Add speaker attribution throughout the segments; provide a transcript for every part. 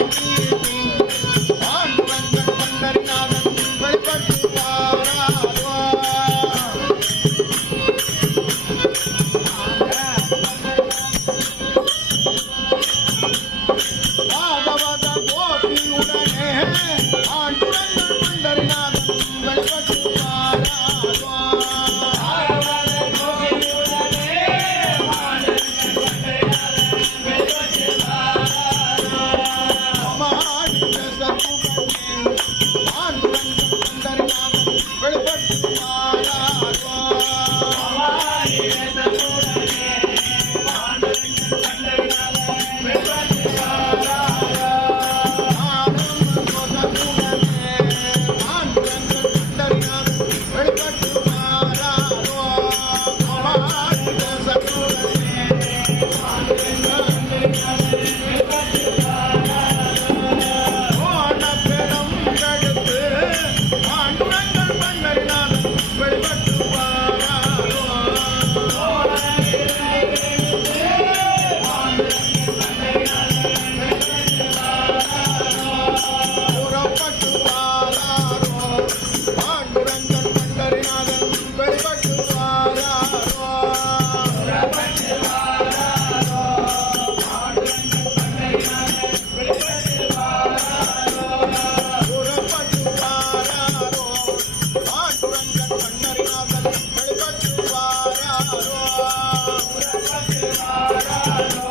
Speaker 1: Música on Thank you.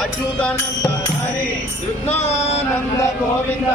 Speaker 1: Achyutananda Hari Krishnananda Govinda